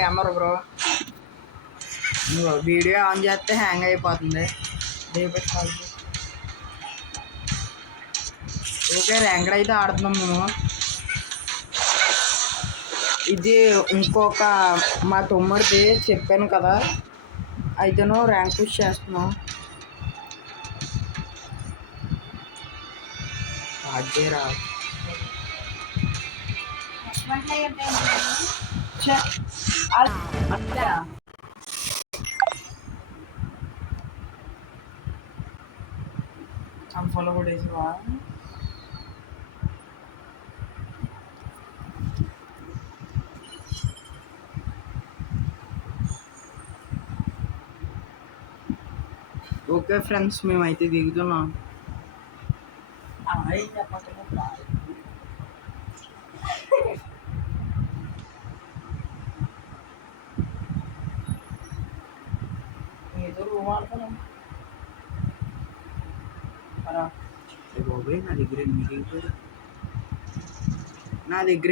Camera bro video on చేస్తే హ్యాంగ్ అయిపోతుంది. Okay ranked అయితే ఆడుతున్నాం మేము. ఇది ఇంకొక మా తమ్ముడిది చెప్పాను కదా, అయితేను ర్యాంక్ పుష్ చేస్తున్నాం. అదేరా ఫాలో కూడా వేసివా? ఓకే ఫ్రెండ్స్, మేమైతే దిగుతున్నాం. ఏదో రూమ్ ఆడుతున్నాం. బాబాయ్ నా దగ్గర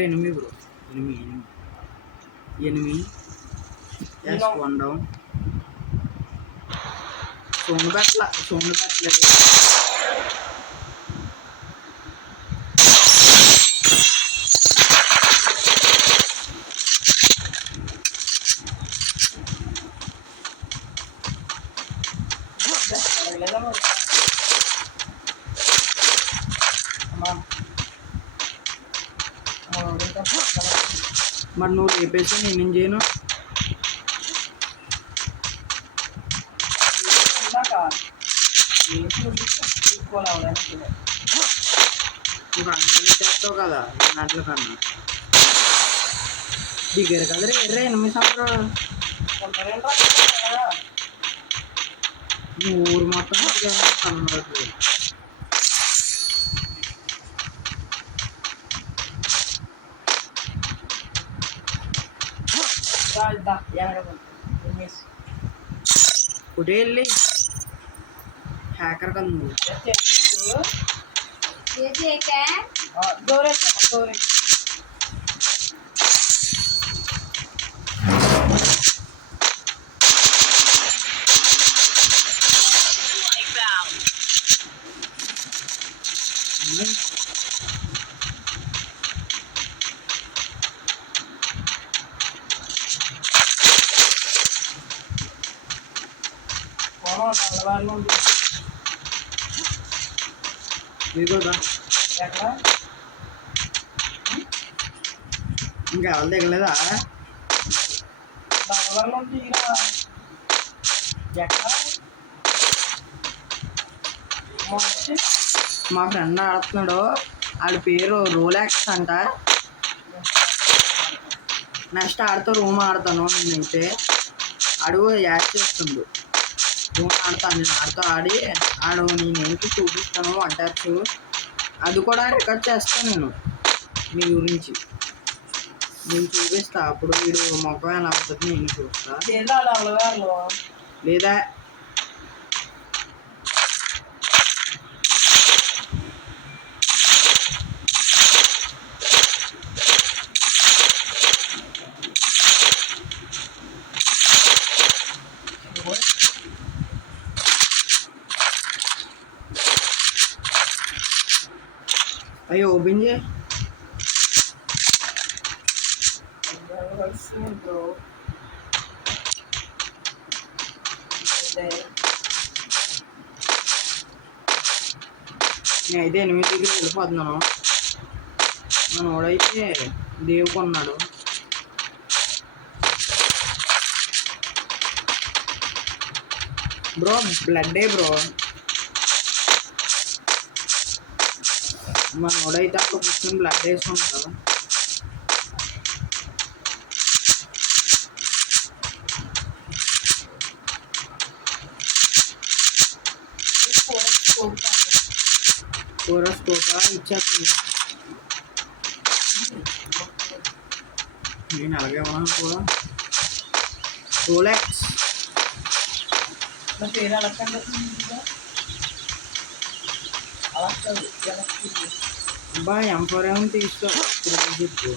ఎనిమిది బ్రో, ఎనిమిది వన్ డౌన్. సౌండ్ పెట్టలేదు. మరి నువ్వు లేపేసి నేనేం చేయను? నువ్వు అందరినీ చేస్తావు కదా నాట్ల కన్నా దిగారు కదా ఎర్ర 8 సంవత్సరాలు ఊరు మొత్తం కనబడట్లేదు. ఉడే వెళ్ళి హ్యాకర్ కదా నువ్వు. ఇంకా ఎవరు దిగలేదా? మా ఫ్రెండ్ ఆడుతున్నాడు, ఆడి పేరు రోలాక్స్ అంట. నెక్స్ట్ ఆడితో రూమ్ ఆడతాను నేనైతే. అడుగు యాడ్ చేస్తుండు. రూమ్ ఆడతాను నేను, ఆడితో ఆడి నేనేంటి చూపిస్తాను అంటారు. అది కూడా రికార్డ్ చేస్తాను నేను మీ గురించి. నేను చూపిస్తా, అప్పుడు వీడు మొక్క ఎలా అవుతుంది నేను చూస్తా. లేదా అయ్యో ఓపెన్ చేయ. నేనైతే 8 దగ్గరికి వెళ్ళిపోతున్నాను. మన వాడైతే దేవు కొన్నాడు. బ్రో బ్లడ్డే బ్రో. మన వాడైతే అక్కడ కూర్చొని బ్లడ్ వేసుకుంటాడు. స్కోపా ఇచ్చేస్తుంది. నేను అలాగే ఉన్నాను కూడా. రోలెక్స్ అబ్బా M4 ఏమో తీసుకో చెప్పు.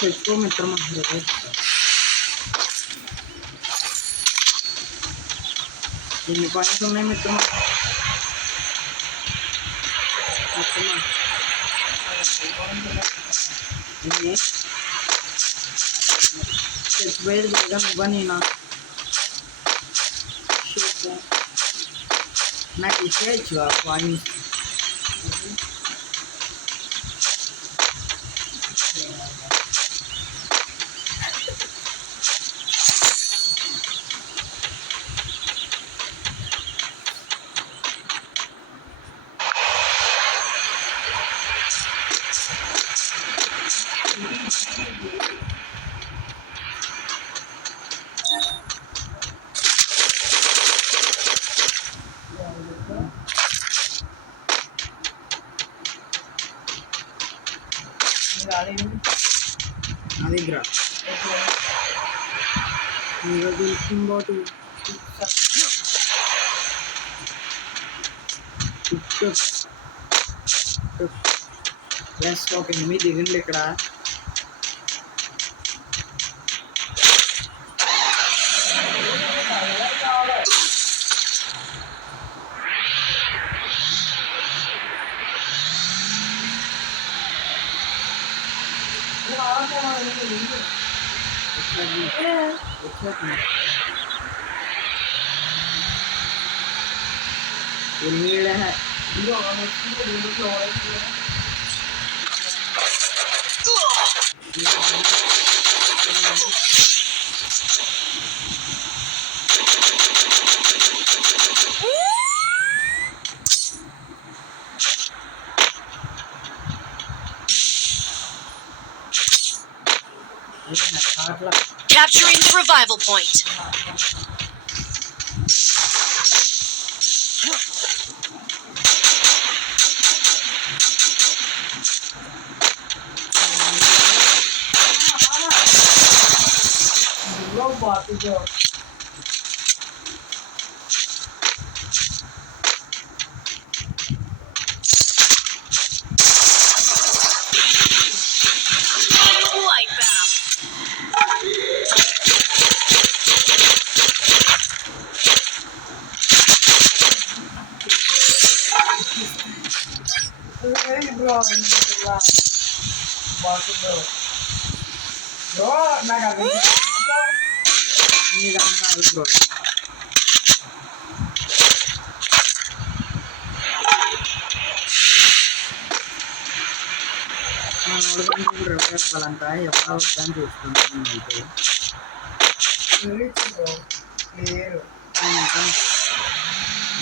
తెచ్చుకో మిత్రమా. ఎన్ని పాయింట్స్ ఉన్నాయి మిత్రమా? మిత్రమా ఎన్ని తెచ్చిపోయేది లేదా నువ్వా నేనా? నాకు ఇచ్చేయచ్చు ఆ పాయింట్స్. అది గ్రా మీరు తెలుసుకుంటూ ప్లస్ ఒక 8 దిగండి ఇక్కడ. Capturing the revival point. వాళ్ళంతా ఎప్పుడు వస్తాను చూసుకుంటాను.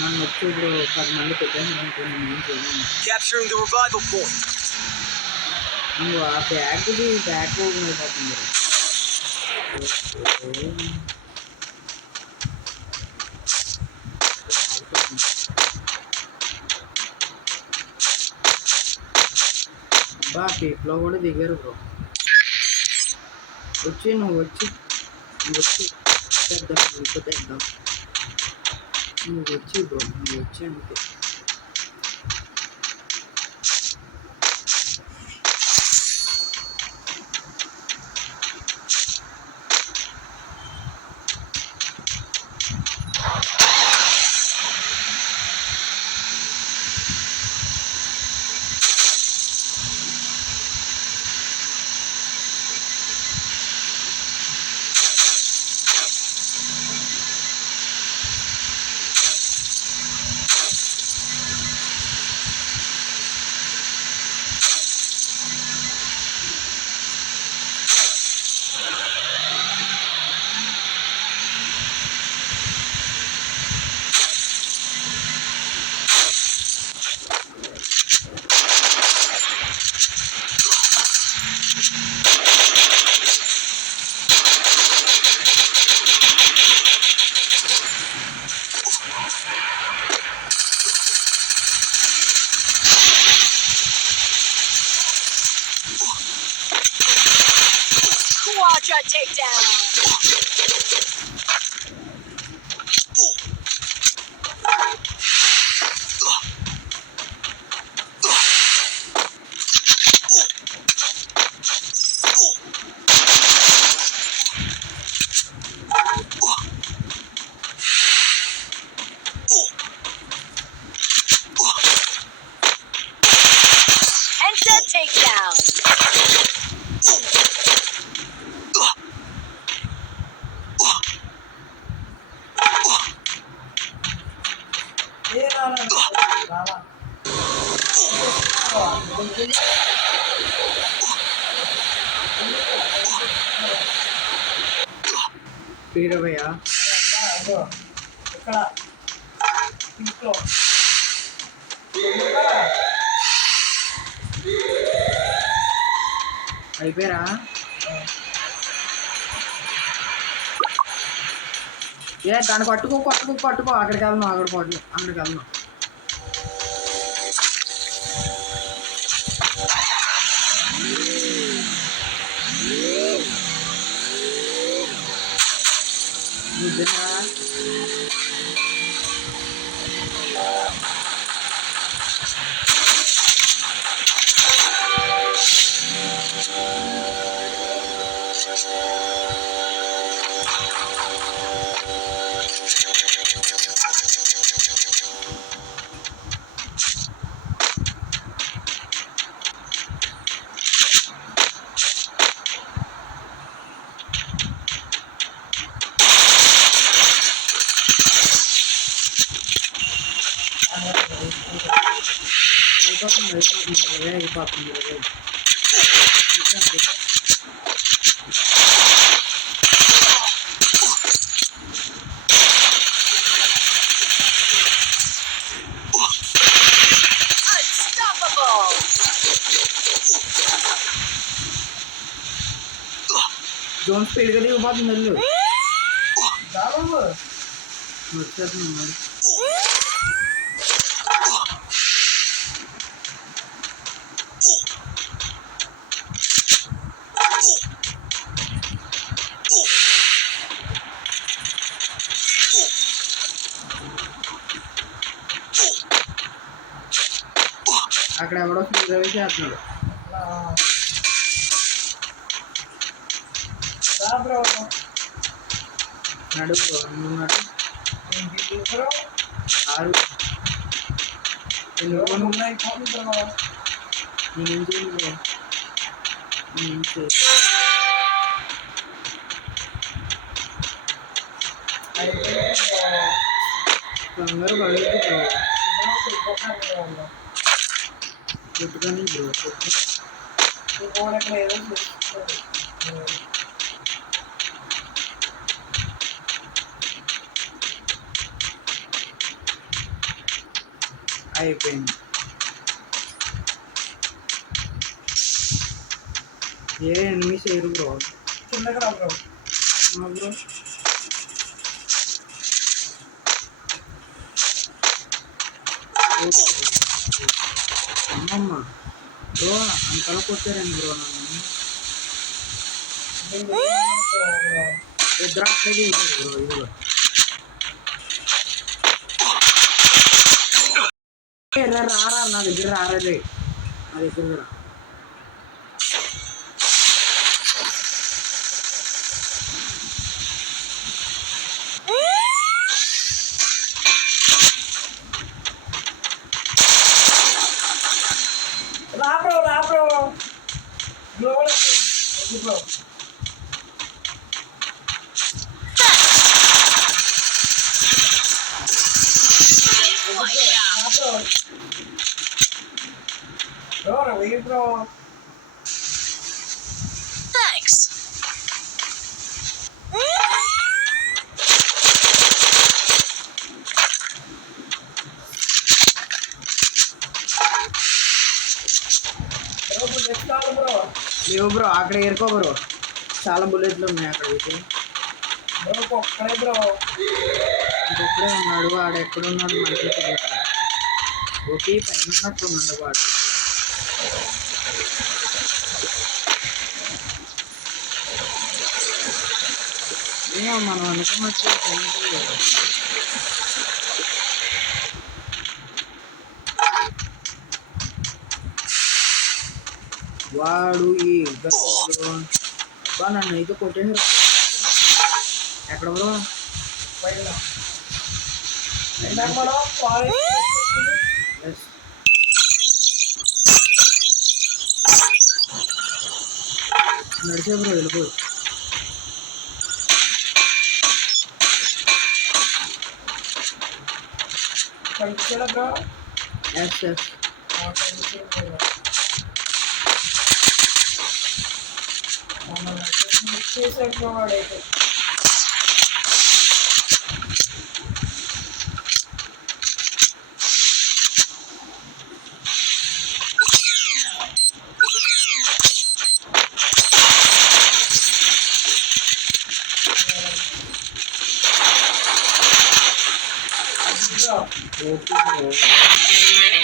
నన్ను వచ్చి ఇప్పుడు 10 మంది పెట్టాను నువ్వు ఆ బ్యాగ్ది బ్యాగ్ ఓపెన్ అయిపోతుంది. బా పీట్లో కూడా దిగారు బ్రో. వచ్చి నువ్వు వచ్చి తెద్దాం నువ్వు వచ్చి బ్రో నువ్వు వచ్చి అంతే. Quadra takedown. వీరవయ్య అయిపోయారా దాన్ని పట్టుకో అక్కడికి వెళ్దాం అక్కడికి వెళ్దాం నిజంగా అయిపోతుంది Unstoppable! జోన్ స్పీడ్గా దిగిపోతుంది వెళ్ళు వచ్చేస్తున్నాడు అక్కడ ఎవడో సూర్యవి చేస్తున్నాడు నడుపు అన్నాడు 6 నేనేం చేయను కంగారు పడుతుంది కొట్టుకొని అయిపోయింది ఏ ఎనిమిస్ ఏరు బ్రో చిన్నగా బ్రో బ్రో అమ్మమ్మ బ్రో అంతలో కొట్టారండి బ్రో నన్ను ఇద్దరు అట్లే బ్రో ఇదిగో రారా నా దగ్గర రారదే నా దగ్గర రా Thanks. లేవు బ్రో అక్కడ ఏరుకో బ్రో చాలా బుల్లెట్లు ఉన్నాయి అక్కడ బ్రో ఇంకొక్కడే ఉన్నాడు వాడు ఎక్కడున్నాడు మనకి తెలియదు ఓకే పైన ఉన్నట్టు ఉన్నాడు వాడు ఏమో మనం అనుకున్నట్టు వాడు ఈ అబ్బా నన్ను అయితే కొట్టేసారు ఎక్కడ బ్రో నడిచే బ్రో వెళ్ళిపో కలిసాడా బ్రో ఎస్ ఎస్ మిక్స్ చేసాడు బ్రో వాడైతే బ్రో ఓకే